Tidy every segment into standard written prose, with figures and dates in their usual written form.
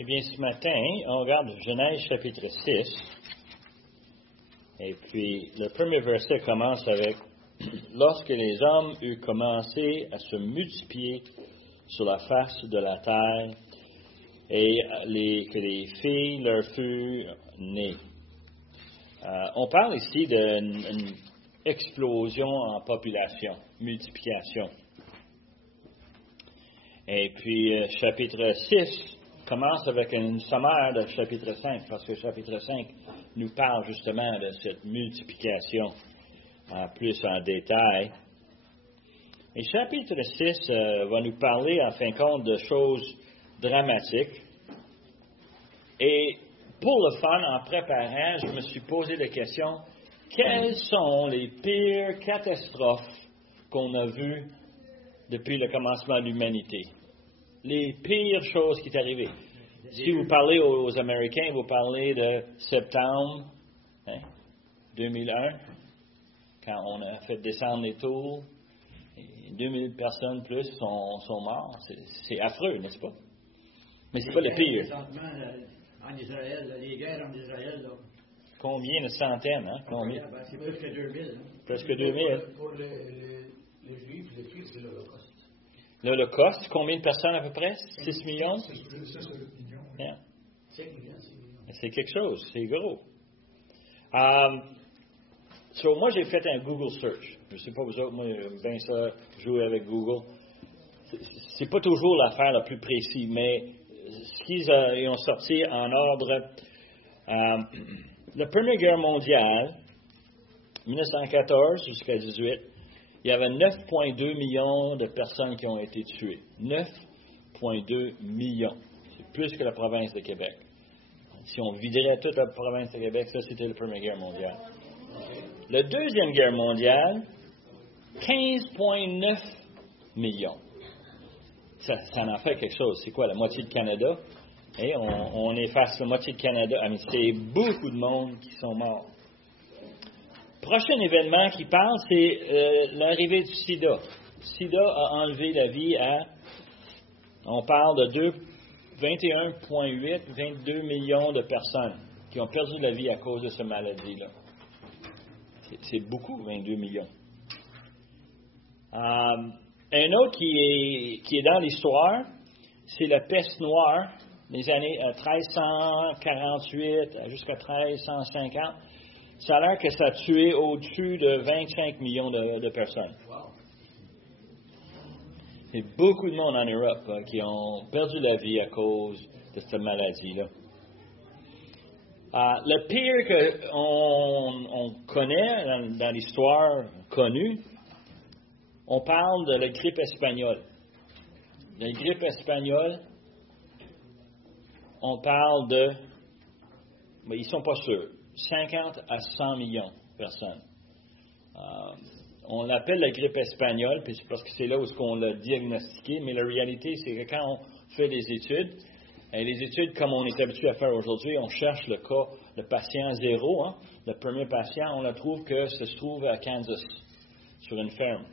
Eh bien, ce matin, on regarde Genèse chapitre 6. Et puis, le premier verset commence avec « Lorsque les hommes eurent commencé à se multiplier sur la face de la terre, et que les filles leur furent nées. » On parle ici d'une explosion en population, multiplication. Et puis, chapitre 6 commence avec une sommaire de chapitre 5, parce que chapitre 5 nous parle justement de cette multiplication plus en détail. Et chapitre 6 va nous parler, en fin de compte, de choses dramatiques. Et pour le fun, en préparant, je me suis posé la question, quelles sont les pires catastrophes qu'on a vues depuis le commencement de l'humanité? Les pires choses qui sont arrivées. Si vous parlez aux Américains, vous parlez de septembre 2001, quand on a fait descendre les taux, 2000 personnes plus sont mortes. C'est affreux, n'est-ce pas? Mais c'est pas le pire. En Israël, les guerres en Israël, là. Combien de centaines, hein? Combien? C'est presque 2000. Hein? Presque 2000. Pour les Juifs, c'est l'Holocauste. L'Holocauste, combien de personnes à peu près? 6 millions? 6 millions. Yeah. 5 millions. C'est quelque chose, c'est gros. Moi, j'ai fait un Google search. Je ne sais pas vous autres, moi, j'aime bien ça, jouer avec Google. C'est pas toujours l'affaire la plus précise, mais ce qu'ils ont sorti en ordre, la Première Guerre mondiale, 1914 jusqu'à 18, il y avait 9,2 millions de personnes qui ont été tuées. 9,2 millions. C'est plus que la province de Québec. Si on viderait toute la province de Québec, ça, c'était la Première Guerre mondiale. La Deuxième Guerre mondiale, 15,9 millions. Ça en fait quelque chose. C'est quoi, la moitié du Canada? Et on efface la moitié du Canada. C'est beaucoup de monde qui sont morts. Prochain événement qui parle, c'est l'arrivée du sida. Le sida a enlevé la vie à, on parle de 21,8, 22 millions de personnes qui ont perdu la vie à cause de cette maladie-là. C'est beaucoup, 22 millions. Un autre qui est dans l'histoire, c'est la peste noire, des années 1348 jusqu'à 1350. Ça a l'air que ça a tué au-dessus de 25 millions de personnes. Il y a beaucoup de monde en Europe qui ont perdu la vie à cause de cette maladie-là. Le pire qu'on connaît dans l'histoire connue, on parle de la grippe espagnole. La grippe espagnole, on parle de, mais ils ne sont pas sûrs, 50 à 100 millions de personnes. On l'appelle la grippe espagnole, puis c'est parce que c'est là où on l'a diagnostiqué, mais la réalité, c'est que quand on fait des études, et les études, comme on est habitué à faire aujourd'hui, on cherche le cas, le patient zéro, le premier patient, on le trouve que ça se trouve à Kansas, sur une ferme.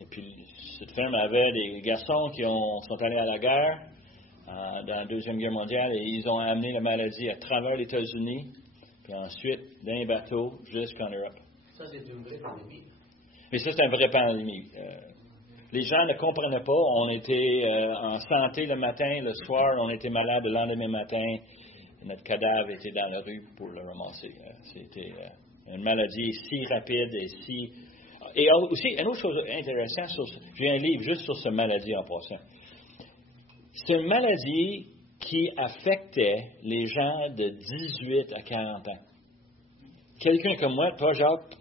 Et puis, cette ferme avait des garçons qui sont allés à la guerre, dans la Deuxième Guerre mondiale, et ils ont amené la maladie à travers les États-Unis, puis ensuite, dans les bateaux, jusqu'en Europe. Ça, c'est une vraie pandémie. Et ça, c'est une vraie pandémie. Les gens ne comprenaient pas. On était en santé le matin, le soir, on était malade le lendemain matin. Notre cadavre était dans la rue pour le ramasser. C'était une maladie si rapide et si... Et aussi, une autre chose intéressante, j'ai un livre juste sur cette maladie en passant. C'est une maladie qui affectait les gens de 18 à 40 ans. Quelqu'un comme moi, toi, Jacques,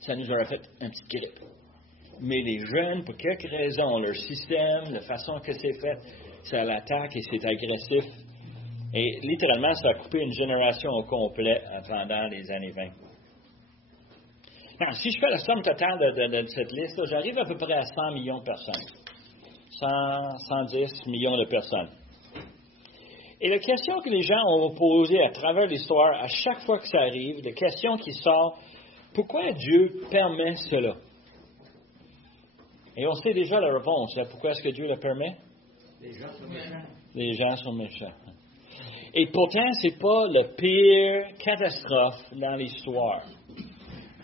ça nous aurait fait un petit grippe. Mais les jeunes, pour quelque raison, leur système, la façon que c'est fait, ça l'attaque et c'est agressif. Et littéralement, ça a coupé une génération au complet pendant les années 20. Non, si je fais la somme totale de cette liste, j'arrive à peu près à 100 millions de personnes. 110 millions de personnes. Et la question que les gens ont posée à travers l'histoire, à chaque fois que ça arrive, la question qui sort, pourquoi Dieu permet cela? Et on sait déjà la réponse. Pourquoi est-ce que Dieu le permet? Les gens sont méchants. Les gens sont méchants. Et pourtant, ce n'est pas la pire catastrophe dans l'histoire.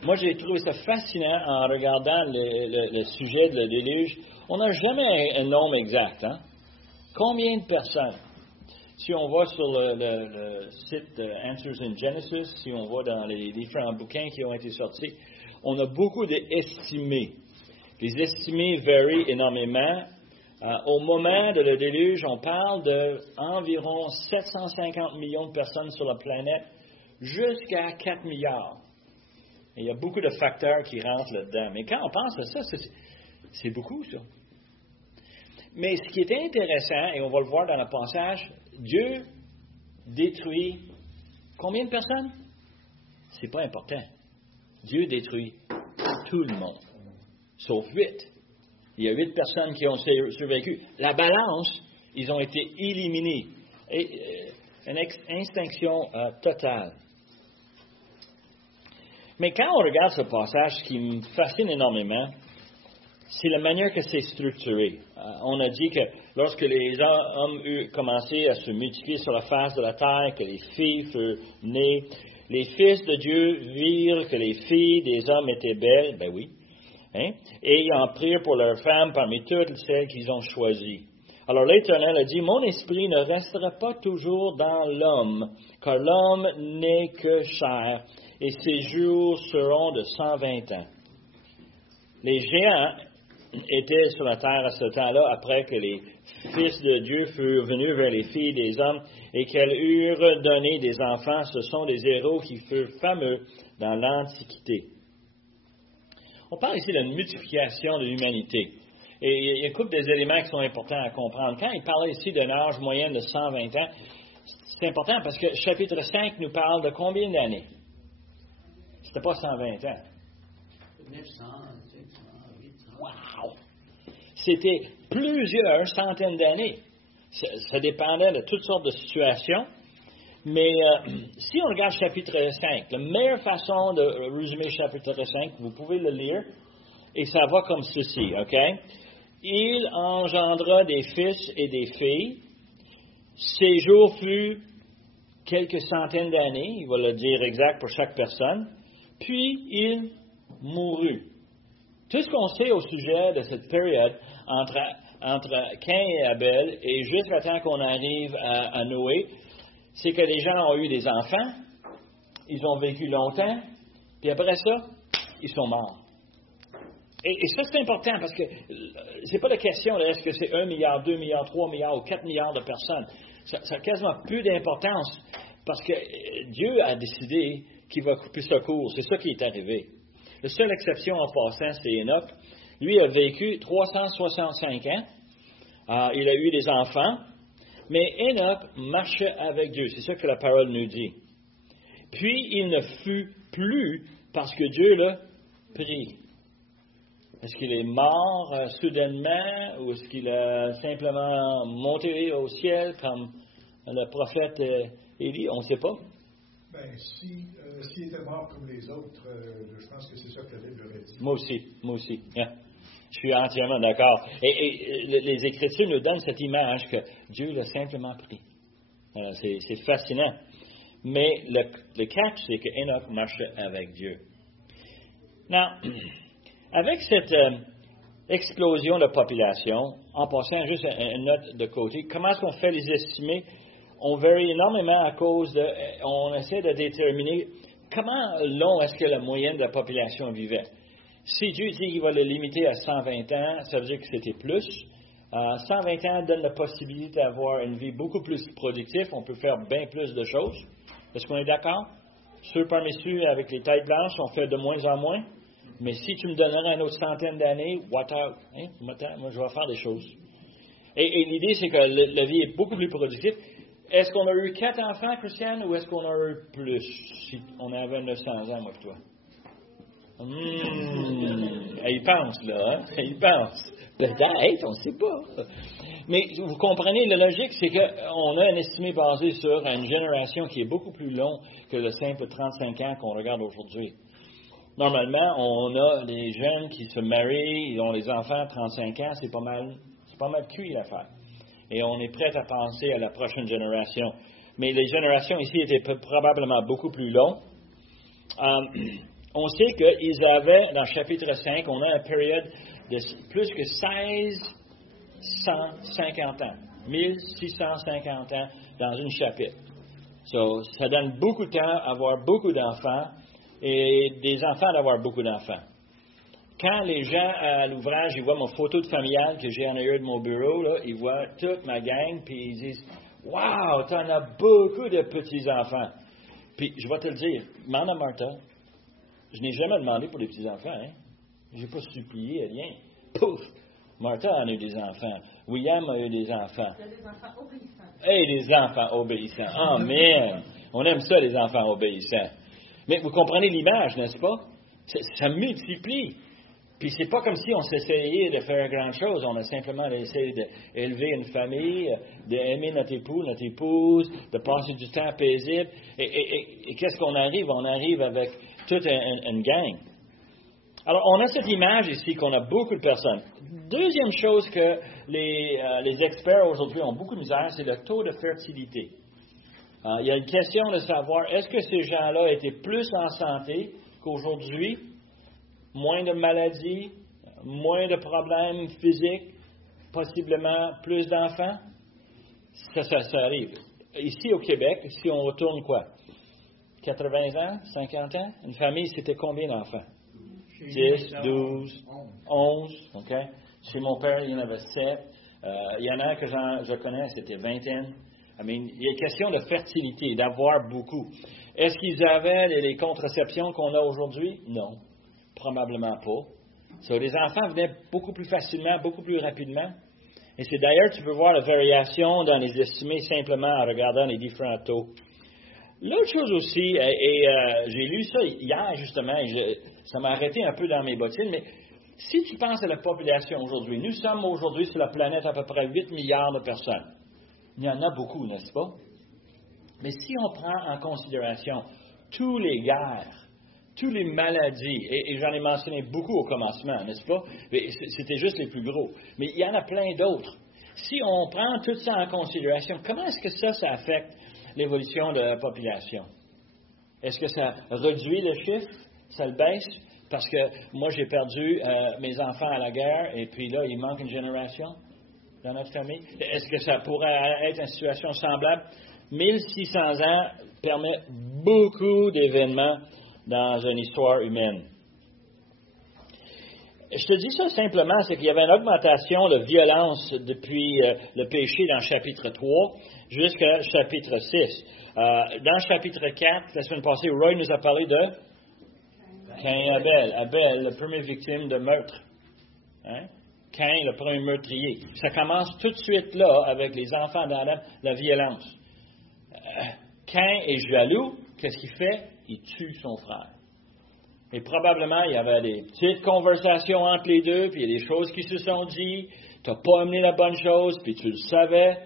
Moi, j'ai trouvé ça fascinant en regardant le sujet de la déluge. On n'a jamais un nombre exact. Hein? Combien de personnes? Si on va sur le site Answers in Genesis, si on va dans les différents bouquins qui ont été sortis, on a beaucoup d'estimés. Les estimés varient énormément. Au moment de le déluge, on parle d'environ 750 millions de personnes sur la planète, jusqu'à 4 milliards. Et il y a beaucoup de facteurs qui rentrent là-dedans. Mais quand on pense à ça, c'est beaucoup, ça. Mais ce qui est intéressant, et on va le voir dans le passage, Dieu détruit combien de personnes? C'est pas important. Dieu détruit tout le monde, sauf 8. Il y a 8 personnes qui ont survécu. La balance, ils ont été éliminés. Et, une extinction totale. Mais quand on regarde ce passage, ce qui me fascine énormément, c'est la manière que c'est structuré. On a dit que lorsque les hommes ont commencé à se multiplier sur la face de la terre, que les filles furent nées, les fils de Dieu virent que les filles des hommes étaient belles, ben oui, hein, et ils en prirent pour leurs femmes parmi toutes celles qu'ils ont choisies. Alors l'Éternel a dit, « Mon esprit ne restera pas toujours dans l'homme, car l'homme n'est que chair, et ses jours seront de 120 ans. » Les géants étaient sur la terre à ce temps-là, après que les fils de Dieu furent venus vers les filles des hommes et qu'elles eurent donné des enfants. Ce sont des héros qui furent fameux dans l'Antiquité. On parle ici d'une multiplication de l'humanité. Et il y a une couple des éléments qui sont importants à comprendre. Quand il parlait ici d'un âge moyen de 120 ans, c'est important parce que chapitre 5 nous parle de combien d'années? C'était pas 120 ans. 900, 500, 800. Wow! C'était plusieurs centaines d'années. Ça dépendait de toutes sortes de situations. Mais si on regarde chapitre 5, la meilleure façon de résumer chapitre 5, vous pouvez le lire, et ça va comme ceci, OK? Il engendra des fils et des filles. Ses jours furent quelques centaines d'années, il va le dire exact pour chaque personne. Puis il mourut. Tout ce qu'on sait au sujet de cette période entre Caïn et Abel et jusqu'à temps qu'on arrive à Noé, c'est que les gens ont eu des enfants, ils ont vécu longtemps, puis après ça, ils sont morts. Et ça, c'est important parce que c'est pas la question de est-ce que c'est 1 milliard, 2 milliards, 3 milliards ou 4 milliards de personnes. Ça a quasiment plus d'importance parce que Dieu a décidé qu'il va couper ce cours. C'est ça qui est arrivé. La seule exception en passant, c'est Enoch. Lui a vécu 365 ans. Il a eu des enfants. Mais Enoch marchait avec Dieu. C'est ça que la parole nous dit. Puis, il ne fut plus parce que Dieu l'a pris. Est-ce qu'il est mort soudainement ou est-ce qu'il a simplement monté au ciel comme le prophète Élie? On ne sait pas. Bien, s'il était mort comme les autres, je pense que c'est ça que la Bible aurait dit. Moi aussi. Yeah. Je suis entièrement d'accord. Et les Écritures nous donnent cette image que Dieu l'a simplement pris. Voilà, c'est fascinant. Mais le catch, c'est que Enoch marchait avec Dieu. Now, avec cette explosion de population, en passant juste une note de côté, comment est-ce qu'on fait les estimer? On varie énormément à cause de... On essaie de déterminer comment long est-ce que la moyenne de la population vivait. Si Dieu dit qu'il va le limiter à 120 ans, ça veut dire que c'était plus. 120 ans donne la possibilité d'avoir une vie beaucoup plus productive. On peut faire bien plus de choses. Est-ce qu'on est d'accord? Ceux parmi ceux avec les têtes blanches, on fait de moins en moins. Mais si tu me donnerais une autre centaine d'années, what out? Hein? Moi, je vais faire des choses. Et l'idée, c'est que la vie est beaucoup plus productive. Est-ce qu'on a eu 4 enfants, Christiane, ou est-ce qu'on a eu plus? Si on avait 900 ans, moi et toi. Il pense, là. Hein? Il pense. Peut-être, on ne sait pas. Mais vous comprenez, la logique, c'est qu'on a un estimé basé sur une génération qui est beaucoup plus longue que le simple 35 ans qu'on regarde aujourd'hui. Normalement, on a les jeunes qui se marient, ils ont les enfants à 35 ans, c'est pas mal cuit l'affaire. Et on est prêt à penser à la prochaine génération. Mais les générations ici étaient probablement beaucoup plus longues. On sait qu'ils avaient, dans le chapitre 5, on a une période de plus que 1650 ans. 1650 ans dans une chapitre. So, ça donne beaucoup de temps à avoir beaucoup d'enfants et des enfants d'avoir beaucoup d'enfants. Quand les gens à l'ouvrage, ils voient mon photo de familiale que j'ai en arrière de mon bureau, là, ils voient toute ma gang, puis ils disent « Wow, t'en as beaucoup de petits-enfants! » Puis, je vais te le dire, demande à Martha, je n'ai jamais demandé pour les petits-enfants, hein? Je n'ai pas supplié, rien. Pouf! Martha en a eu des enfants. William a eu des enfants. Il y a des enfants obéissants. Et des enfants obéissants. Amen! On aime ça, les enfants obéissants. Mais vous comprenez l'image, n'est-ce pas? Ça multiplie. Puis c'est pas comme si on s'essayait de faire grand chose. On a simplement essayé d'élever une famille, d'aimer notre époux, notre épouse, de passer du temps paisible. Et qu'est-ce qu'on arrive? On arrive avec toute une gang. Alors, on a cette image ici qu'on a beaucoup de personnes. Deuxième chose que les experts aujourd'hui ont beaucoup de misère, c'est le taux de fertilité. Il y a une question de savoir, est-ce que ces gens-là étaient plus en santé qu'aujourd'hui? Moins de maladies, moins de problèmes physiques, possiblement plus d'enfants? Ça arrive. Ici au Québec, si on retourne quoi? 80 ans, 50 ans? Une famille, c'était combien d'enfants? 10, 12, 11, OK? Chez mon père, il y en avait 7. Il y en a que je connais, c'était vingtaine. Il y a une question de fertilité, d'avoir beaucoup. Est-ce qu'ils avaient les contraceptions qu'on a aujourd'hui? Non, probablement pas. Les enfants venaient beaucoup plus facilement, beaucoup plus rapidement. Et c'est d'ailleurs, tu peux voir la variation dans les estimés simplement en regardant les différents taux. L'autre chose aussi, j'ai lu ça hier justement, et ça m'a arrêté un peu dans mes bottines, mais si tu penses à la population aujourd'hui, nous sommes aujourd'hui sur la planète à peu près 8 milliards de personnes. Il y en a beaucoup, n'est-ce pas? Mais si on prend en considération tous les guerres, toutes les maladies, et j'en ai mentionné beaucoup au commencement, n'est-ce pas? C'était juste les plus gros. Mais il y en a plein d'autres. Si on prend tout ça en considération, comment est-ce que ça affecte l'évolution de la population? Est-ce que ça réduit le chiffre? Ça le baisse? Parce que moi, j'ai perdu mes enfants à la guerre, et puis là, il manque une génération dans notre famille. Est-ce que ça pourrait être une situation semblable? 1600 ans permet beaucoup d'événements dans une histoire humaine. Je te dis ça simplement, c'est qu'il y avait une augmentation de violence depuis le péché dans le chapitre 3 jusqu'au chapitre 6. Dans le chapitre 4, la semaine passée, Roy nous a parlé de Cain et Abel. Abel, la première victime de meurtre. Hein? Cain, le premier meurtrier. Ça commence tout de suite là, avec les enfants d'Adam, la violence. Cain est jaloux. Qu'est-ce qu'il fait? Il tue son frère. Et probablement, il y avait des petites conversations entre les deux, puis il y a des choses qui se sont dites. Tu n'as pas amené la bonne chose, puis tu le savais.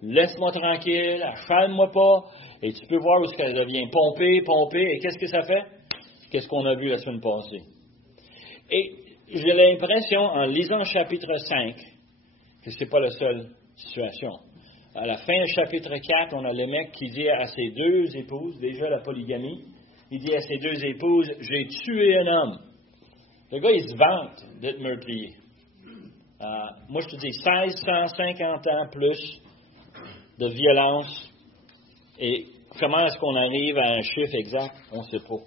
Laisse-moi tranquille, achale-moi pas. Et tu peux voir où ça devient pomper. Et qu'est-ce que ça fait? Qu'est-ce qu'on a vu la semaine passée? Et j'ai l'impression, en lisant le chapitre 5, que ce n'est pas la seule situation. À la fin du chapitre 4, on a le mec qui dit à ses deux épouses, déjà la polygamie, il dit à ses deux épouses, « J'ai tué un homme. » Le gars, il se vante d'être meurtrier. Moi, je te dis, 1650 ans plus de violence. Et comment est-ce qu'on arrive à un chiffre exact? On ne sait pas.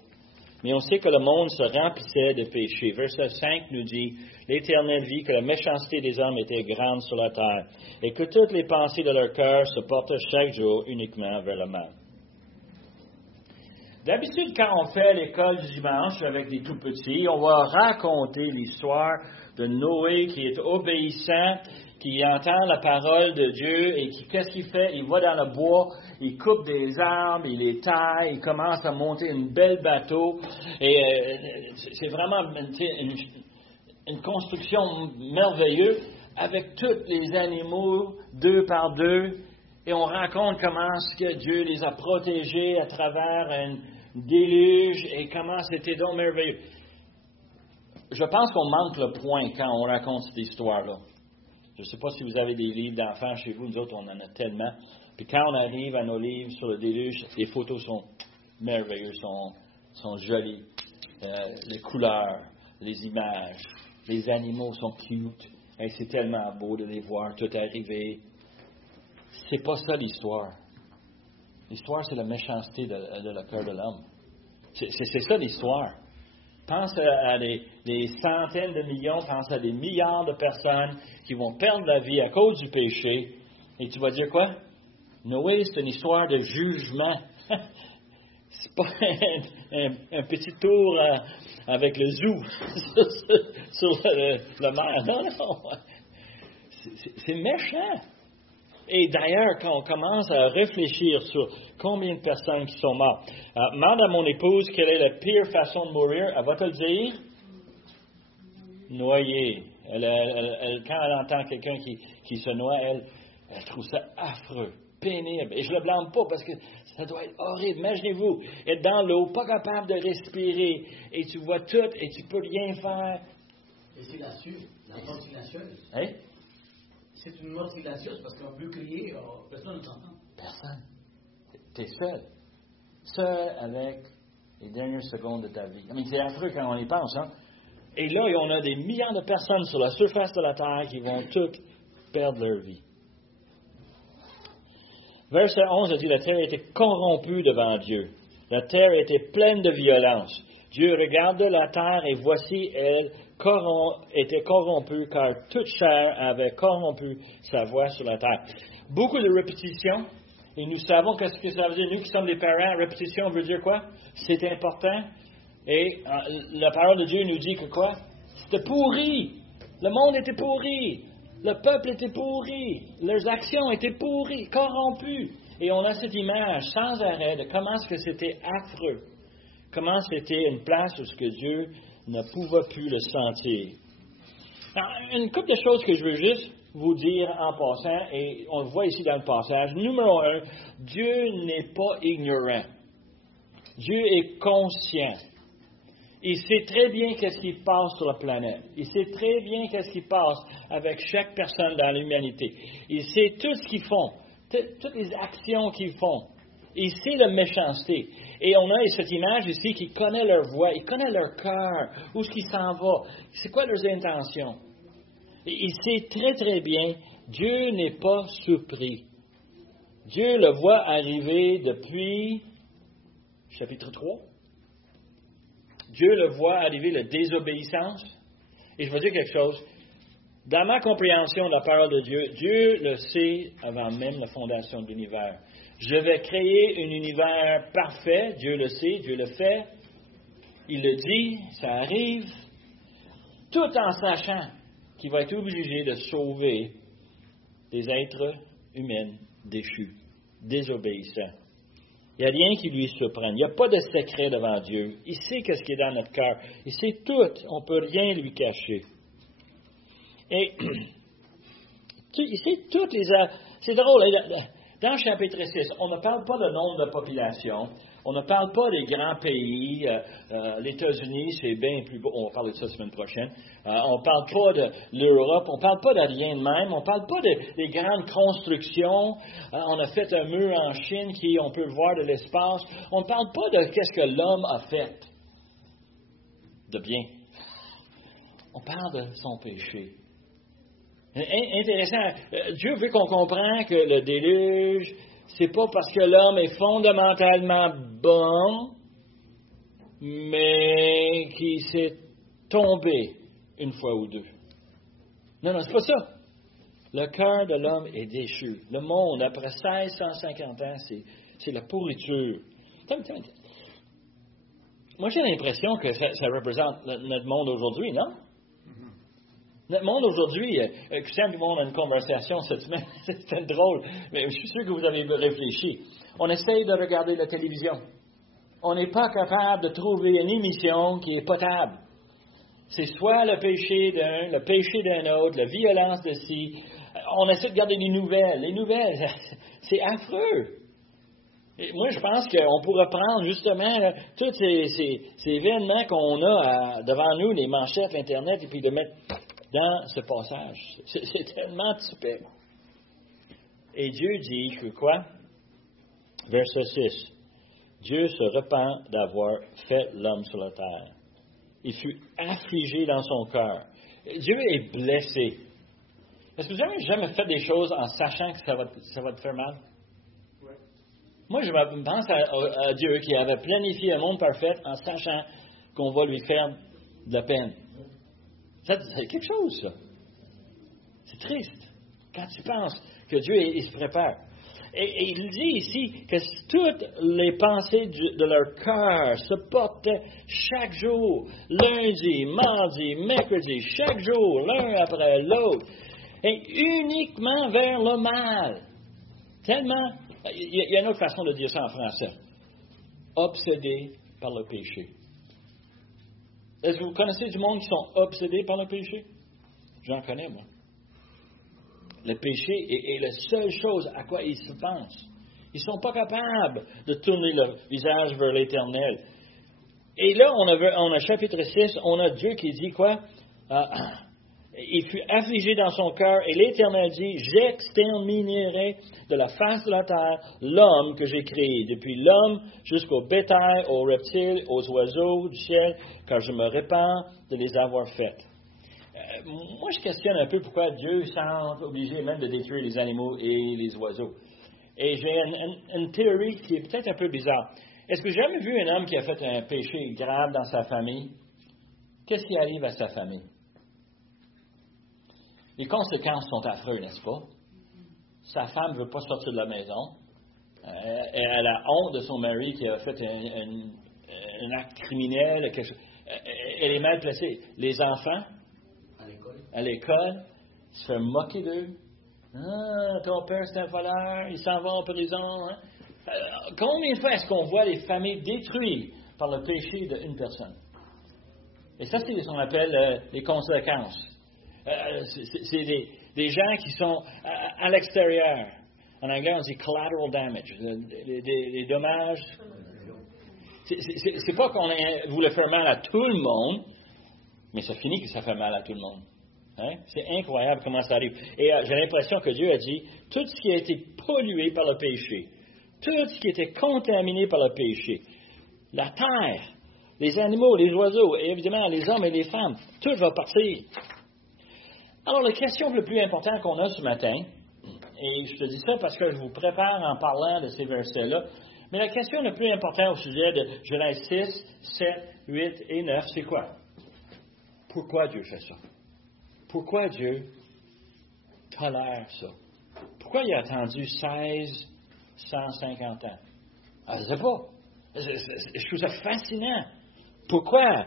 Mais on sait que le monde se remplissait de péchés. Verset 5 nous dit, « L'Éternel vit que la méchanceté des hommes était grande sur la terre, et que toutes les pensées de leur cœur se portaient chaque jour uniquement vers le mal. » D'habitude, quand on fait l'école du dimanche avec des tout-petits, on va raconter l'histoire de Noé qui est obéissant, qui entend la parole de Dieu et qu'est-ce qu'il fait? Il va dans le bois, il coupe des arbres, il les taille, il commence à monter une belle bateau. Et c'est vraiment une construction merveilleuse avec tous les animaux, deux par deux. Et on raconte comment est-ce que Dieu les a protégés à travers un déluge et comment c'était donc merveilleux. Je pense qu'on manque le point quand on raconte cette histoire-là. Je ne sais pas si vous avez des livres d'enfants chez vous, nous autres, on en a tellement. Puis quand on arrive à nos livres sur le déluge, les photos sont merveilleuses, sont jolies. Les couleurs, les images, les animaux sont cute. Et c'est tellement beau de les voir tout arriver. C'est pas ça l'histoire. L'histoire, c'est la méchanceté de le cœur de l'homme. C'est ça l'histoire. Pense à des centaines de millions, pense à des milliards de personnes qui vont perdre la vie à cause du péché. Et tu vas dire quoi? Noé, c'est une histoire de jugement. C'est pas un petit tour avec le zoo sur le mer. Non. C'est méchant. Et d'ailleurs, quand on commence à réfléchir sur combien de personnes qui sont mortes, demande à mon épouse quelle est la pire façon de mourir, elle va te le dire. Noyer. Quand elle entend quelqu'un qui se noie, elle trouve ça affreux, pénible. Et je ne le blâme pas parce que ça doit être horrible. Imaginez-vous, être dans l'eau, pas capable de respirer, et tu vois tout, et tu ne peux rien faire. Et c'est là-dessus, la mort silencieuse. Hein? C'est une mort silencieuse parce qu'on peut crier, personne ne t'entend. Personne. Tu es seul. Seul avec les dernières secondes de ta vie. C'est affreux quand on y pense. Hein? Et là, on a des millions de personnes sur la surface de la terre qui vont toutes perdre leur vie. Verset 11 a dit, la terre était corrompue devant Dieu. La terre était pleine de violence. Dieu regarda la terre et voici, elle était corrompue car toute chair avait corrompu sa voix sur la terre. Beaucoup de répétitions. Et nous savons qu'est-ce que ça veut dire. Nous qui sommes des parents, répétition veut dire quoi? C'est important. Et la parole de Dieu nous dit que quoi? C'était pourri. Le monde était pourri. Le peuple était pourri. Leurs actions étaient pourries, corrompues. Et on a cette image sans arrêt de comment est-ce que c'était affreux. Comment c'était une place où ce que Dieu ne pouvait plus le sentir. Alors, une couple de choses que je veux juste vous dire en passant, et on le voit ici dans le passage. Numéro 1, Dieu n'est pas ignorant. Dieu est conscient. Il sait très bien qu'est-ce qui passe sur la planète. Il sait très bien qu'est-ce qui passe avec chaque personne dans l'humanité. Il sait tout ce qu'ils font, toutes les actions qu'ils font. Il sait la méchanceté. Et on a cette image ici qui connaît leur voix, il connaît leur cœur, où est-ce qu'ils s'en vont, c'est quoi leurs intentions. Et il sait très très bien, Dieu n'est pas surpris. Dieu le voit arriver depuis, chapitre 3. Dieu le voit arriver, la désobéissance. Et je vais dire quelque chose. Dans ma compréhension de la parole de Dieu, Dieu le sait avant même la fondation de l'univers. Je vais créer un univers parfait. Dieu le sait, Dieu le fait. Il le dit, ça arrive. Tout en sachant qu'il va être obligé de sauver des êtres humains déchus, désobéissants. Il n'y a rien qui lui surprenne. Il n'y a pas de secret devant Dieu. Il sait ce qui est dans notre cœur. Il sait tout. On ne peut rien lui cacher. Et il sait toutes les... C'est drôle. Dans le chapitre 6, on ne parle pas de nombre de population. On ne parle pas des grands pays. Les États-Unis, c'est bien plus beau. On va parler de ça la semaine prochaine. On ne parle pas de l'Europe. On ne parle pas de rien de même. On ne parle pas des grandes constructions. On a fait un mur en Chine qui, on peut le voir de l'espace. On ne parle pas de qu'est-ce que l'homme a fait de bien. On parle de son péché. Intéressant. Dieu veut qu'on comprenne que le déluge, c'est pas parce que l'homme est fondamentalement bon, mais qu'il s'est tombé une fois ou deux. Non, c'est pas ça. Le cœur de l'homme est déchu. Le monde, après 1650 ans, c'est la pourriture. Moi, j'ai l'impression que ça représente notre monde aujourd'hui, non? Notre monde aujourd'hui, Christian et moi, on a une conversation cette semaine, c'était drôle, mais je suis sûr que vous avez réfléchi. On essaye de regarder la télévision. On n'est pas capable de trouver une émission qui est potable. C'est soit le péché d'un autre, la violence de ci. On essaie de regarder les nouvelles. Les nouvelles, c'est affreux. Et moi, je pense qu'on pourrait prendre justement là, tous ces événements qu'on a devant nous, les manchettes, l'Internet, et puis de mettre dans ce passage. C'est tellement typique. Et Dieu dit que quoi? Verset 6. Dieu se repent d'avoir fait l'homme sur la terre. Il fut affligé dans son cœur. Dieu est blessé. Est-ce que vous avez jamais fait des choses en sachant que ça va te faire mal? Ouais. Moi, je pense à Dieu qui avait planifié un monde parfait en sachant qu'on va lui faire de la peine. Ça, c'est quelque chose, ça. C'est triste quand tu penses que Dieu il se prépare. Et il dit ici que toutes les pensées de leur cœur se portaient chaque jour, lundi, mardi, mercredi, chaque jour, l'un après l'autre, et uniquement vers le mal. Tellement, il y a une autre façon de dire ça en français. Obsédés par le péché. Est-ce que vous connaissez du monde qui sont obsédés par le péché? J'en connais, moi. Le péché est la seule chose à quoi ils se pensent. Ils ne sont pas capables de tourner leur visage vers l'Éternel. Et là, on a chapitre 6, on a Dieu qui dit quoi? Il fut affligé dans son cœur et l'Éternel dit, j'exterminerai de la face de la terre l'homme que j'ai créé, depuis l'homme jusqu'au bétail, aux reptiles, aux oiseaux du ciel, car je me répands de les avoir faits. Moi, je questionne un peu pourquoi Dieu semble obligé même de détruire les animaux et les oiseaux. Et j'ai une théorie qui est peut-être un peu bizarre. Est-ce que j'ai jamais vu un homme qui a fait un péché grave dans sa famille? Qu'est-ce qui arrive à sa famille? Les conséquences sont affreuses, n'est-ce pas? Sa femme ne veut pas sortir de la maison. Elle a honte de son mari qui a fait un acte criminel. Quelque chose. Elle est mal placée. Les enfants, à l'école, se fait moquer d'eux. Ah, ton père c'est un voleur, il s'en va en prison. Hein? Combien de fois est-ce qu'on voit les familles détruites par le péché d'une personne? Et ça, c'est ce qu'on appelle les conséquences. C'est des gens qui sont à l'extérieur. En anglais, on dit collateral damage, des dommages. C'est pas qu'on voulait faire mal à tout le monde, mais ça finit que ça fait mal à tout le monde. Hein? C'est incroyable comment ça arrive. Et j'ai l'impression que Dieu a dit, tout ce qui a été pollué par le péché, tout ce qui était contaminé par le péché, la terre, les animaux, les oiseaux, et évidemment les hommes et les femmes, tout va partir. Alors, la question la plus importante qu'on a ce matin, et je te dis ça parce que je vous prépare en parlant de ces versets-là, mais la question la plus importante au sujet de Genèse 6, 7, 8 et 9, c'est quoi? Pourquoi Dieu fait ça? Pourquoi Dieu tolère ça? Pourquoi il a attendu 150 ans? Je ne sais pas. Je trouve ça fascinant. Pourquoi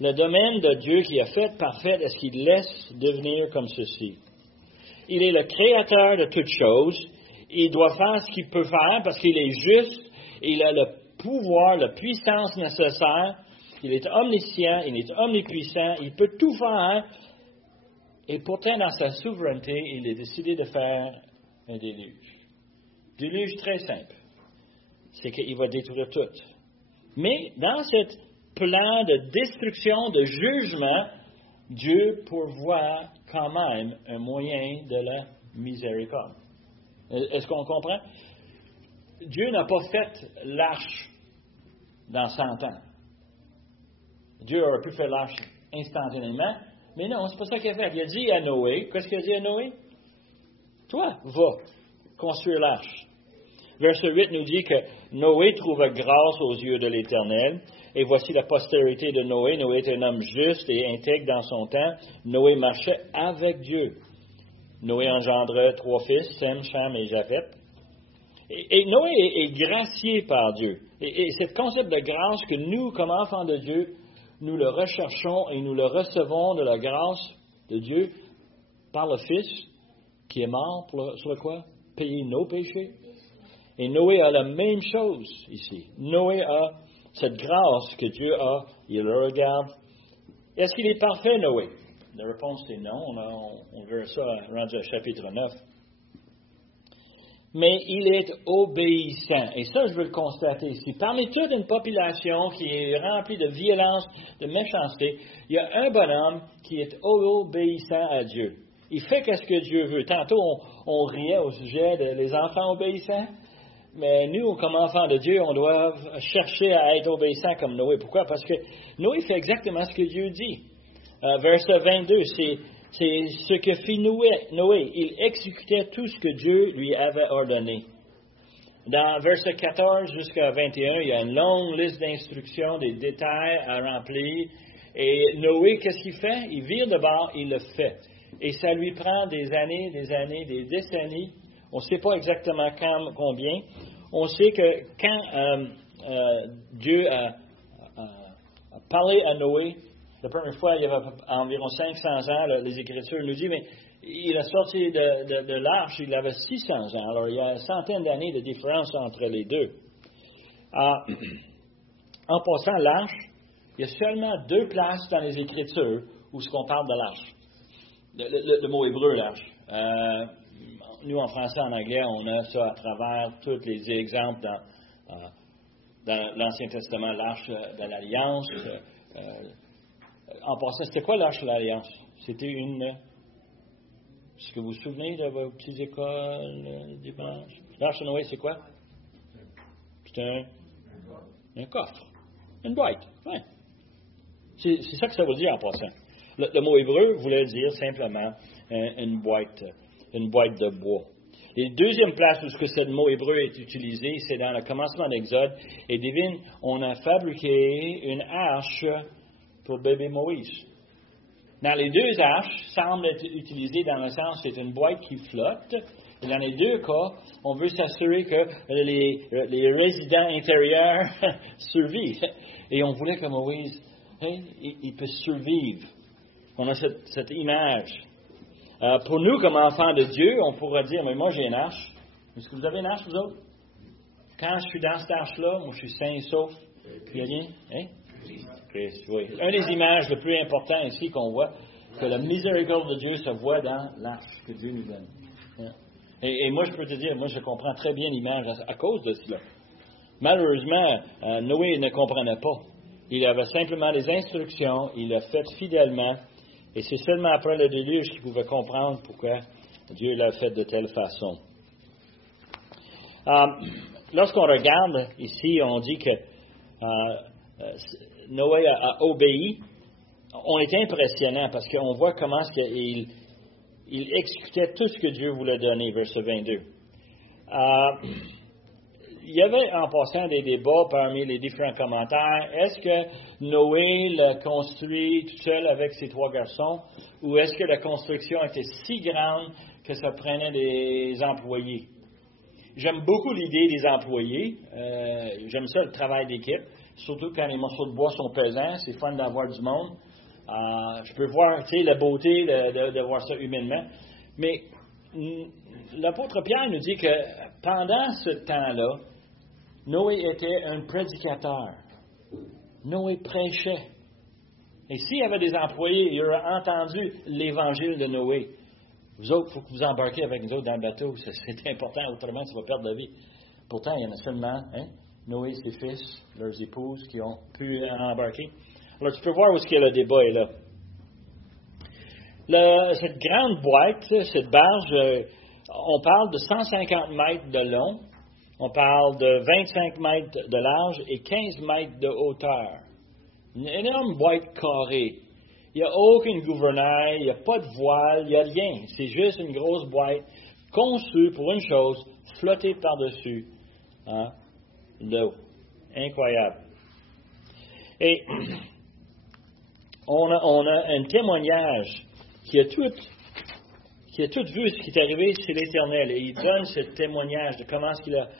le domaine de Dieu qui a fait parfait, est-ce qu'il laisse devenir comme ceci? Il est le créateur de toutes choses. Il doit faire ce qu'il peut faire parce qu'il est juste. Il a le pouvoir, la puissance nécessaire. Il est omniscient, il est omnipuissant. Il peut tout faire. Et pourtant, dans sa souveraineté, il a décidé de faire un déluge. Déluge très simple. C'est qu'il va détruire tout. Mais dans ce plan de destruction, de jugement, Dieu pourvoit quand même un moyen de la miséricorde. Est-ce qu'on comprend? Dieu n'a pas fait l'arche dans 100 ans. Dieu aurait pu faire l'arche instantanément, mais non, c'est pas ça qu'il a fait. Il a dit à Noé, qu'est-ce qu'il a dit à Noé? Toi, va construire l'arche. Verset 8 nous dit que Noé trouva grâce aux yeux de l'Éternel. Et voici la postérité de Noé. Noé était un homme juste et intègre dans son temps. Noé marchait avec Dieu. Noé engendra 3 fils, Sem, Cham et Japheth. Et Noé est gracié par Dieu. Et ce concept de grâce que nous, comme enfants de Dieu, nous le recherchons et nous le recevons de la grâce de Dieu par le Fils qui est mort sur le quoi? Payer nos péchés. Et Noé a la même chose ici. Noé a cette grâce que Dieu a. Il le regarde. Est-ce qu'il est parfait, Noé? La réponse est non. On verra ça rendu au chapitre 9. mais il est obéissant. Et ça, je veux le constater ici. Parmi toute une population qui est remplie de violence, de méchanceté, il y a un bonhomme qui est obéissant à Dieu. Il fait ce que Dieu veut. Tantôt, on riait au sujet des enfants obéissants, mais nous, comme enfants de Dieu, on doit chercher à être obéissants comme Noé. Pourquoi? Parce que Noé fait exactement ce que Dieu dit. Verset 22, c'est ce que fit Noé. Il exécutait tout ce que Dieu lui avait ordonné. Dans verset 14 jusqu'à 21, il y a une longue liste d'instructions, des détails à remplir. Et Noé, qu'est-ce qu'il fait? Il vire de bord, il le fait. Et ça lui prend des années, des décennies. On ne sait pas exactement combien. On sait que quand Dieu a parlé à Noé, la première fois, il y avait environ 500 ans, les Écritures nous disent, mais il a sorti de l'arche, il avait 600 ans. Alors, il y a une centaine d'années de différence entre les deux. En passant, l'arche, il y a seulement 2 places dans les Écritures où on parle de l'arche. Le mot hébreu, l'arche. Nous, en français, en anglais, on a ça à travers tous les exemples dans l'Ancien Testament, l'arche de l'Alliance. En passant, c'était quoi l'arche de l'Alliance? C'était est-ce que vous vous souvenez de vos petites écoles dimanche? L'arche de Noé, c'est quoi? C'est un coffre. Une boîte. Ouais. C'est ça que ça veut dire en passant. Le mot hébreu voulait dire simplement une boîte de bois. Et la deuxième place où ce mot hébreu est utilisé, c'est dans le commencement d'Exode. Et devine, on a fabriqué une arche pour bébé Moïse. Dans les 2 arches, semble être utilisé dans le sens c'est une boîte qui flotte. Et dans les 2 cas, on veut s'assurer que les résidents intérieurs survivent. Et on voulait que Moïse, il puisse survivre. On a cette image. Pour nous, comme enfants de Dieu, on pourrait dire, mais moi j'ai une arche. Est-ce que vous avez une arche, vous autres? Quand je suis dans cette arche-là, moi je suis sain et sauf. Il y a rien? Hein? Christ, oui. Une des images les plus importantes ici qu'on voit, que la miséricorde de Dieu se voit dans l'arche que Dieu nous donne. Hein? Et moi, je peux te dire, moi je comprends très bien l'image à cause de cela. Malheureusement, Noé ne comprenait pas. Il avait simplement des instructions, il l'a fait fidèlement, et c'est seulement après le déluge qu'il pouvait comprendre pourquoi Dieu l'a fait de telle façon. Lorsqu'on regarde ici, on dit que Noé a obéi. On est impressionnant parce qu'on voit comment il exécutait tout ce que Dieu voulait donner, verset 22. Il y avait en passant des débats parmi les différents commentaires. Est-ce que Noé l'a construit tout seul avec ses 3 garçons ou est-ce que la construction était si grande que ça prenait des employés? J'aime beaucoup l'idée des employés. J'aime ça, le travail d'équipe. Surtout quand les morceaux de bois sont pesants. C'est fun d'avoir du monde. Je peux voir la beauté de voir ça humainement. Mais l'apôtre Pierre nous dit que pendant ce temps-là, Noé était un prédicateur. Noé prêchait. Et s'il y avait des employés, il aurait entendu l'évangile de Noé. Vous autres, il faut que vous embarquiez avec nous autres dans le bateau. C'est important, autrement tu vas perdre la vie. Pourtant, il y en a seulement Noé et ses fils, leurs épouses, qui ont pu embarquer. Alors, tu peux voir où est-ce que le débat est là. Cette grande boîte, cette barge, on parle de 150 mètres de long, on parle de 25 mètres de large et 15 mètres de hauteur. Une énorme boîte carrée. Il n'y a aucun gouvernail, il n'y a pas de voile, il n'y a rien. C'est juste une grosse boîte conçue pour une chose, flotter par-dessus l'eau. Incroyable. Et on a un témoignage qui a tout vu ce qui est arrivé chez l'Éternel. Et il donne ce témoignage de comment il a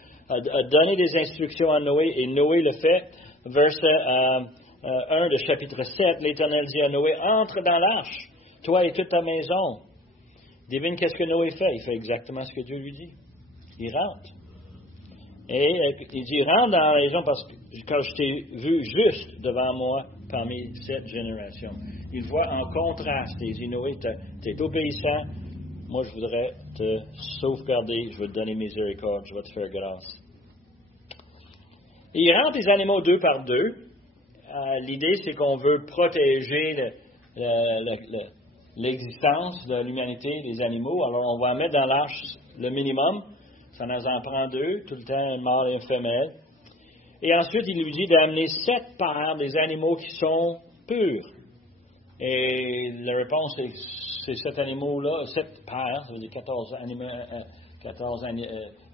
donné des instructions à Noé, et Noé le fait. Verset 1 de chapitre 7, l'Éternel dit à Noé, entre dans l'arche, toi et toute ta maison. Devine qu'est-ce que Noé fait? Il fait exactement ce que Dieu lui dit. Il rentre. Et il dit, rentre dans la maison parce que quand je t'ai vu juste devant moi parmi cette génération. Il voit en contraste. Il dit, Noé, tu es obéissant, moi je voudrais te sauvegarder, je vais te donner miséricorde, je vais te faire grâce. Et il rentre les animaux 2 par 2. L'idée, c'est qu'on veut protéger l'existence de l'humanité des animaux. Alors, on va mettre dans l'arche le minimum. Ça nous en prend 2, tout le temps, un mâle et une femelle. Et ensuite, il lui dit d'amener 7 paires des animaux qui sont purs. Et la réponse, c'est 7 animaux-là, 7 paires, ça veut dire 14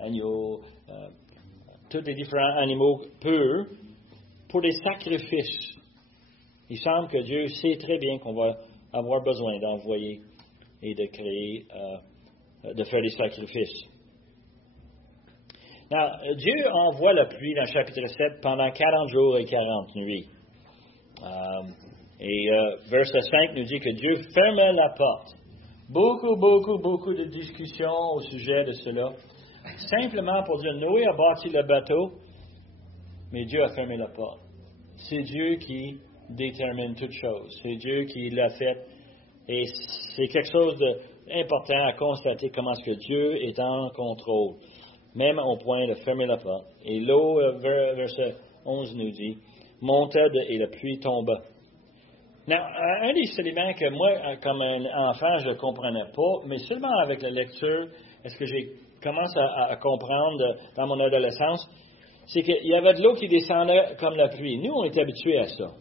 agneaux, tous les différents animaux purs, pour des sacrifices. Il semble que Dieu sait très bien qu'on va avoir besoin d'envoyer et de créer, de faire des sacrifices. Dieu envoie la pluie dans le chapitre 7 pendant 40 jours et 40 nuits. Verset 5 nous dit que Dieu fermait la porte. Beaucoup de discussions au sujet de cela. Simplement pour dire, Noé a bâti le bateau, mais Dieu a fermé la porte. C'est Dieu qui détermine toutes choses. C'est Dieu qui l'a fait. Et c'est quelque chose d'important à constater comment est-ce que Dieu est en contrôle. Même au point de fermer la porte. Et l'eau, verset 11 nous dit, monta et la pluie tomba. Un des éléments que moi, comme un enfant, je ne comprenais pas, mais seulement avec la lecture, est-ce que j'ai commencé à comprendre dans mon adolescence, c'est qu'il y avait de l'eau qui descendait comme la pluie. Nous, on est habitués à ça.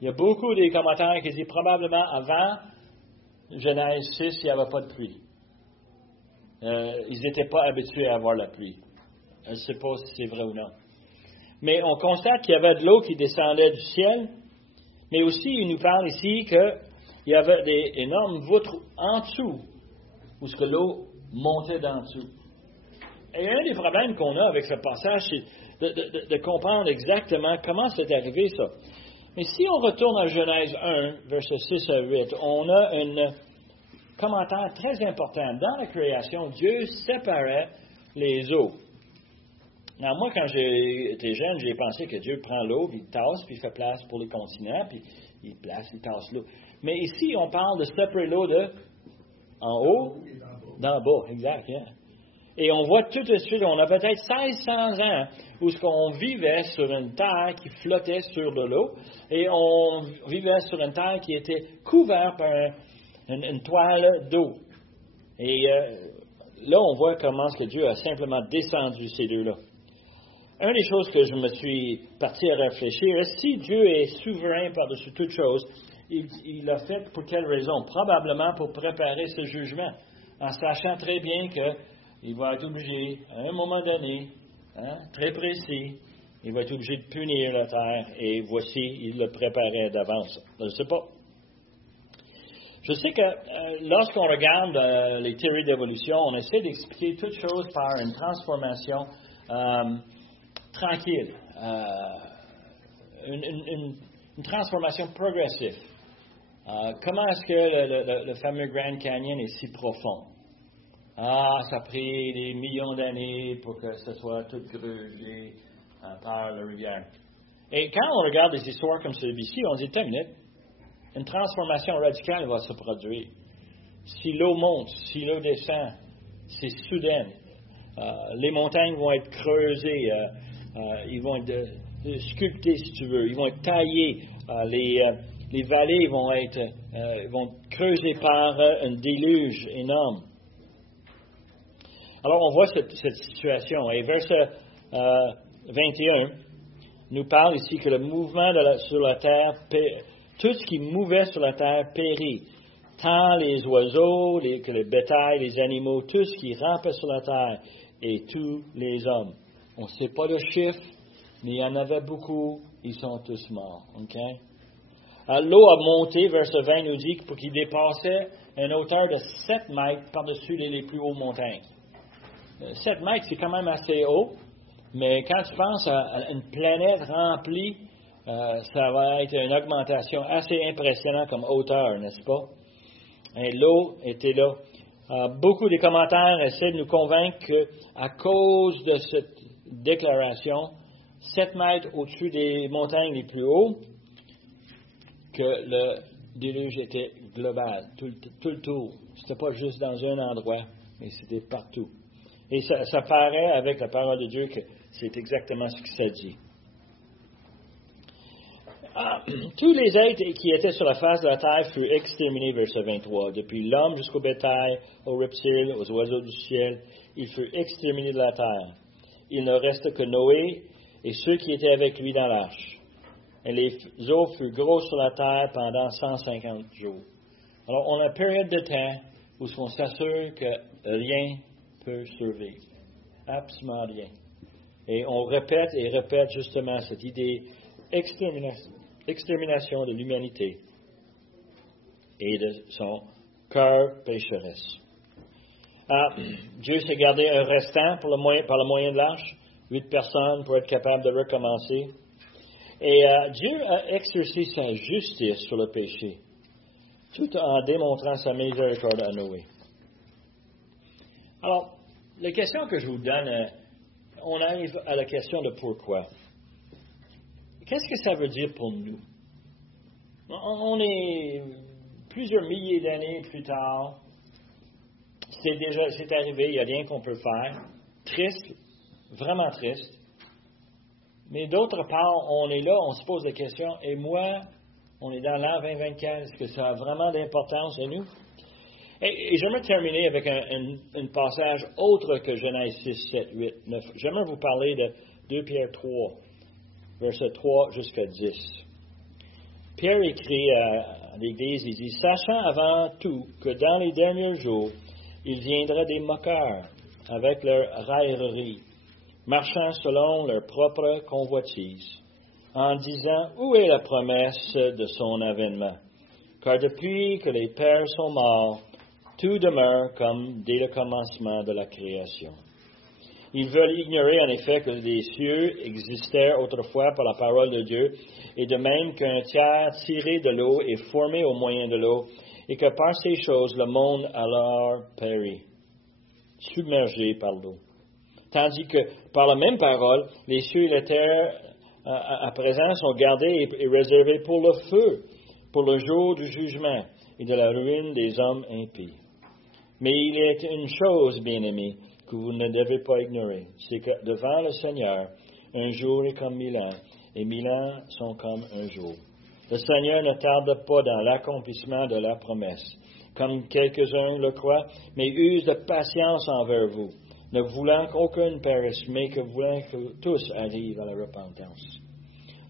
Il y a beaucoup de commentaires qui disent probablement avant Genèse 6, il n'y avait pas de pluie. Ils n'étaient pas habitués à avoir la pluie. Je ne sais pas si c'est vrai ou non. Mais on constate qu'il y avait de l'eau qui descendait du ciel, mais aussi il nous parle ici qu'il y avait des énormes voûtes en dessous, où ce que l'eau montait d'en dessous. Et un des problèmes qu'on a avec ce passage, c'est de comprendre exactement comment c'est arrivé ça. Mais si on retourne à Genèse 1, versets 6 à 8, on a un commentaire très important. Dans la création, Dieu séparait les eaux. Moi, quand j'étais jeune, j'ai pensé que Dieu prend l'eau, puis il tasse, puis il fait place pour les continents, puis il tasse l'eau. Mais ici, on parle de séparer l'eau de en haut, d'en bas, exact. Hein? Et on voit tout de suite, on a peut-être 1600 ans où on vivait sur une terre qui flottait sur de l'eau, et on vivait sur une terre qui était couverte par une toile d'eau. Et là, on voit comment que Dieu a simplement descendu ces deux-là. Une des choses que je me suis parti à réfléchir, si Dieu est souverain par-dessus toute chose, il l'a fait pour quelle raison? Probablement pour préparer ce jugement, en sachant très bien qu'il va être obligé, à un moment donné, très précis, il va être obligé de punir la terre, et voici, il le préparait d'avance. Je ne sais pas. Je sais que lorsqu'on regarde les théories d'évolution, on essaie d'expliquer toute chose par une transformation tranquille, une transformation progressive. Comment est-ce que le fameux Grand Canyon est si profond? Ça a pris des millions d'années pour que ce soit tout grugé par la rivière. Et quand on regarde des histoires comme celui-ci, on dit, une transformation radicale va se produire. Si l'eau monte, si l'eau descend, c'est soudain. Les montagnes vont être creusées, ils vont être sculptées, si tu veux, ils vont être taillées, les vallées vont être creusées par un déluge énorme. Alors, on voit cette situation. Et verset 21 nous parle ici que le mouvement sur la terre, tout ce qui mouvait sur la terre périt. Tant les oiseaux, que le bétail, les animaux, tout ce qui rampait sur la terre, et tous les hommes. On ne sait pas le chiffre, mais il y en avait beaucoup, ils sont tous morts. Okay? L'eau a monté, verset 20 nous dit, pour qu'il dépassait une hauteur de 7 mètres par-dessus les plus hautes montagnes. 7 mètres, c'est quand même assez haut, mais quand tu penses à une planète remplie, ça va être une augmentation assez impressionnante comme hauteur, n'est-ce pas? Et l'eau était là. Beaucoup de commentaires essaient de nous convaincre qu'à cause de cette déclaration, 7 mètres au-dessus des montagnes les plus hautes, que le déluge était global, tout le tour. Ce n'était pas juste dans un endroit, Et c'était partout. Et ça paraît avec la parole de Dieu que c'est exactement ce qui s'est dit. Tous les êtres qui étaient sur la face de la terre furent exterminés, verset 23. Depuis l'homme jusqu'au bétail, aux reptiles, aux oiseaux du ciel, ils furent exterminés de la terre. Il ne reste que Noé et ceux qui étaient avec lui dans l'arche. Et les eaux furent grosses sur la terre pendant 150 jours. Alors, on a une période de temps où on s'assure que rien ne peut survivre. Absolument rien. Et on répète et répète justement cette idée extermination de l'humanité et de son cœur pécheresse. Dieu s'est gardé un restant par le moyen de l'arche, 8 personnes pour être capable de recommencer. Et Dieu a exercé sa justice sur le péché, tout en démontrant sa miséricorde à Noé. Alors, la question que je vous donne, on arrive à la question de pourquoi. Qu'est-ce que ça veut dire pour nous? On est plusieurs milliers d'années plus tard. C'est arrivé, il n'y a rien qu'on peut faire. Triste, vraiment triste. Mais d'autre part, on est là, on se pose la question, et moi, on est dans l'an 2024, est-ce que ça a vraiment d'importance à nous? Et j'aimerais terminer avec un passage autre que Genèse 6, 7, 8, 9. J'aimerais vous parler de 2 Pierre 3, versets 3 jusqu'à 10. Pierre écrit à l'Église, il dit, « Sachant avant tout que dans les derniers jours, il viendra des moqueurs avec leur raillerie, marchant selon leur propre convoitise, en disant, où est la promesse de son avènement? Car depuis que les pères sont morts, tout demeure comme dès le commencement de la création. Ils veulent ignorer en effet que les cieux existèrent autrefois par la parole de Dieu, et de même qu'un tiers tiré de l'eau est formé au moyen de l'eau, et que par ces choses le monde alors périt, submergé par l'eau. Tandis que, par la même parole, les cieux et la terre, à présent, sont gardés et réservés pour le feu, pour le jour du jugement et de la ruine des hommes impies. Mais il est une chose, bien-aimés, que vous ne devez pas ignorer, c'est que devant le Seigneur, un jour est comme 1000 ans, et 1000 ans sont comme un jour. Le Seigneur ne tarde pas dans l'accomplissement de la promesse, comme quelques-uns le croient, mais use de patience envers vous, ne voulant qu'aucun périsse, mais que voulant que tous arrivent à la repentance.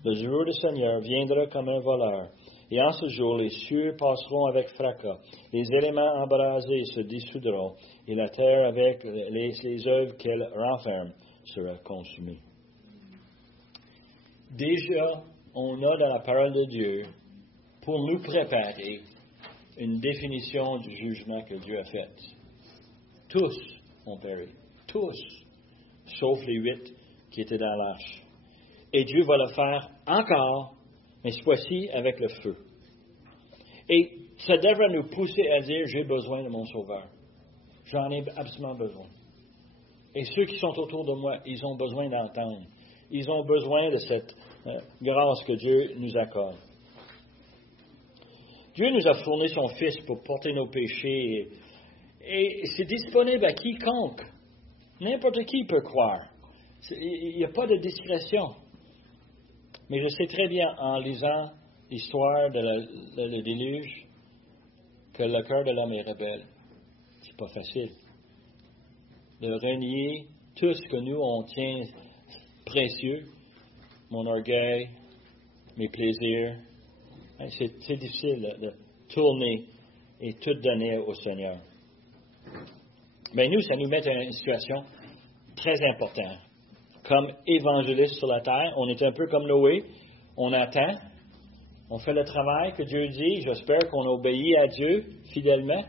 Le jour du Seigneur viendra comme un voleur, et en ce jour les cieux passeront avec fracas, les éléments embrasés se dissoudront, et la terre avec les œuvres qu'elle renferme sera consumée. Déjà, on a dans la parole de Dieu, pour nous préparer, une définition du jugement que Dieu a fait. Tous ont péri. Tous, sauf les 8 qui étaient dans l'arche. Et Dieu va le faire encore, mais cette fois-ci avec le feu. Et ça devrait nous pousser à dire, j'ai besoin de mon Sauveur. J'en ai absolument besoin. Et ceux qui sont autour de moi, ils ont besoin d'entendre. Ils ont besoin de cette grâce que Dieu nous accorde. Dieu nous a fourni son Fils pour porter nos péchés. Et c'est disponible à quiconque. N'importe qui peut croire. Il n'y a pas de discrétion. Mais je sais très bien, en lisant l'histoire le déluge, que le cœur de l'homme est rebelle. C'est pas facile. De renier tout ce que nous, on tient précieux, mon orgueil, mes plaisirs. C'est difficile de tourner et tout donner au Seigneur. Mais nous, ça nous met dans une situation très importante. Comme évangélistes sur la terre, on est un peu comme Noé. On attend. On fait le travail que Dieu dit. J'espère qu'on obéit à Dieu fidèlement.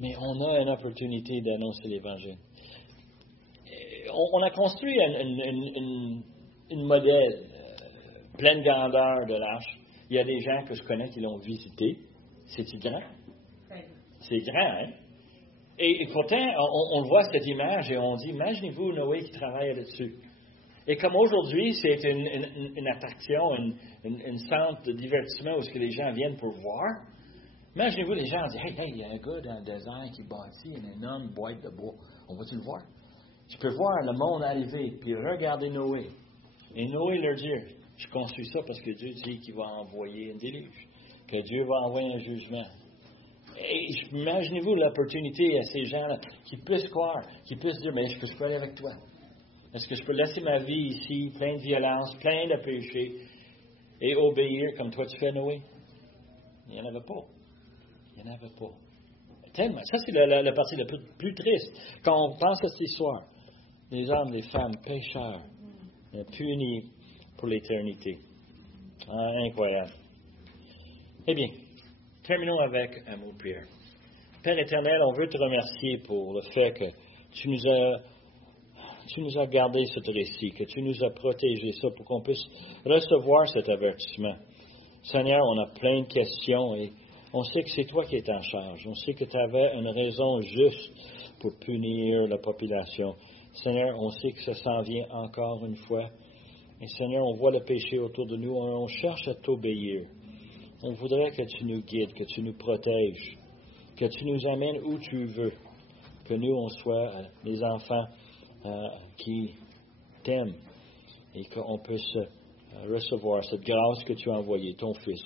Mais on a une opportunité d'annoncer l'Évangile. On a construit une modèle pleine grandeur de l'arche. Il y a des gens que je connais qui l'ont visité. C'est-tu grand? C'est grand, hein? Et pourtant, on voit cette image et on dit, imaginez-vous Noé qui travaille là-dessus. Et comme aujourd'hui, c'est une attraction, une centre de divertissement où ce que les gens viennent pour voir, Imaginez-vous, les gens disent, hey, il y a un gars dans le désert qui bâtit une énorme boîte de bois. On va-tu le voir? Tu peux voir le monde arriver, puis regarder Noé. Et Noé leur dit, je construis ça parce que Dieu dit qu'il va envoyer un déluge, que Dieu va envoyer un jugement. Et imaginez-vous l'opportunité à ces gens-là qui puissent croire, qui puissent dire, mais est-ce que je peux aller avec toi? Est-ce que je peux laisser ma vie ici, plein de violence, plein de péchés, et obéir comme toi tu fais, Noé? Il n'y en avait pas. Il n'y en avait pas. Tellement. Ça, c'est la partie la plus triste. Quand on pense à cette histoire, les hommes, les femmes, pécheurs, punis pour l'éternité. Ah, incroyable. Eh bien, terminons avec un mot de prière. Père éternel, on veut te remercier pour le fait que tu nous as gardé ce récit, que tu nous as protégé ça pour qu'on puisse recevoir cet avertissement. Seigneur, on a plein de questions et on sait que c'est toi qui es en charge. On sait que tu avais une raison juste pour punir la population. Seigneur, on sait que ça s'en vient encore une fois. Et Seigneur, on voit le péché autour de nous. On cherche à t'obéir. On voudrait que tu nous guides, que tu nous protèges, que tu nous amènes où tu veux. Que nous, on soit les enfants qui t'aiment et qu'on puisse recevoir cette grâce que tu as envoyée, ton Fils,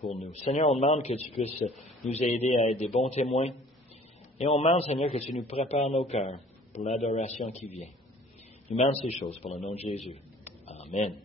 pour nous. Seigneur, on demande que tu puisses nous aider à être des bons témoins. Et on demande, Seigneur, que tu nous prépares nos cœurs pour l'adoration qui vient. Nous demandons ces choses pour le nom de Jésus. Amen.